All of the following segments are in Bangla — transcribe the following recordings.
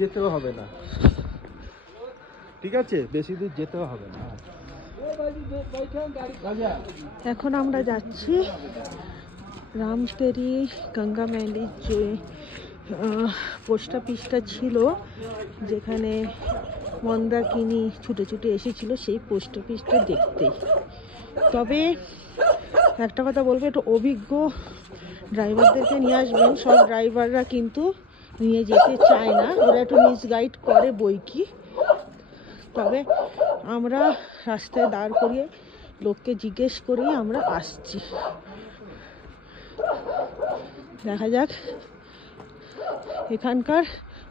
যেতেও হবে না, ঠিক আছে, বেশি দূর যেতেও হবে না। এখন আমরা যাচ্ছি রামতেরি গঙ্গা ম্যালি, যে পোস্ট অফিসটা ছিল যেখানে মন্দাকিনী ছুটে ছুটে এসেছিল, সেই পোস্ট অফিসটা দেখতেই। তবে একটা কথা বলবো, একটু অভিজ্ঞ ড্রাইভারদেরকে নিয়ে আসবেন। সব ড্রাইভাররা কিন্তু নিয়ে যেতে চায় না, ওরা একটু মিসগাইড করে বই কি। তবে আমরা রাস্তায় দাঁড় করিয়ে লোককে জিজ্ঞেস করেই আমরা আসছি। দেখা যাক, এখানকার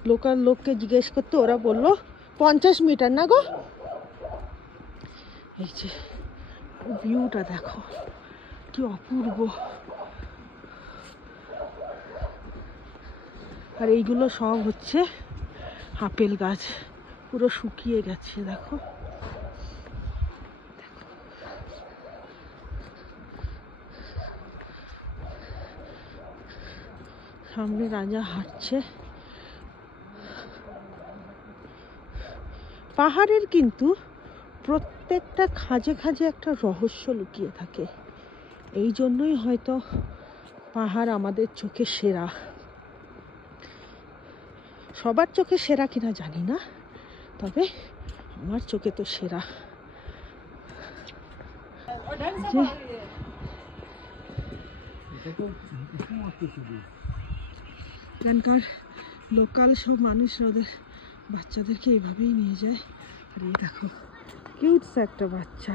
লোকাল লোককে জিজ্ঞেস করতে ওরা বললো 50 মিটার না গো। এই যে ভিউটা দেখো কি অপূর্ব। আর এইগুলো সব হচ্ছে আপেল গাছ, পুরো শুকিয়ে গেছে দেখো। সামনে রাজা হাঁটছে। পাহাড়ের কিন্তু প্রত্যেকটা খাঁজে খাঁজে একটা রহস্য লুকিয়ে থাকে। এই জন্যই হয়তো পাহাড় আমাদের চোখে সেরা। সবার চোখে সেরা কিনা জানি না, তবে আমার চোখে তো সেরা। এখানকার লোকাল সব মানুষ ওদের বাচ্চাদেরকে এইভাবেই নিয়ে যায়। আর এই দেখো কিউটস একটা বাচ্চা।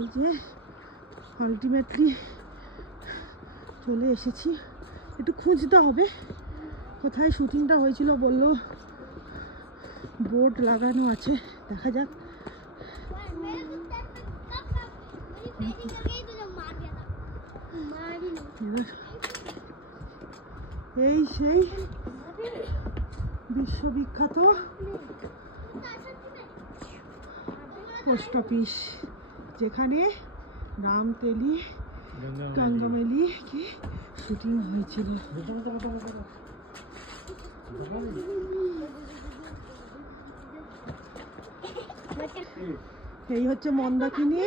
এই যে আলটিমেটলি চলে এসেছি। একটু খুঁজতে হবে কোথায় শুটিংটা হয়েছিল। বললো বোর্ড লাগানো আছে, দেখা যাক। এই সেই বিশ্ববিখ্যাত পোস্ট অফিস, যেখানে রামতেলি গঙ্গা ম্যালি কি শুটিং হয়েছিল। এই হচ্ছে মন্দাকিনী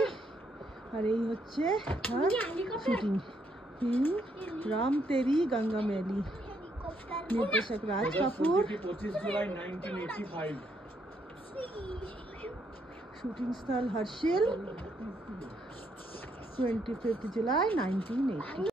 আর এই হচ্ছে শুটিং রামতেরি গঙ্গা ম্যালি। निर्देशक राज कपूर। 25 जुलाई 1985। शूटिंग स्थल हर्षिल 25 जुलाई 1980।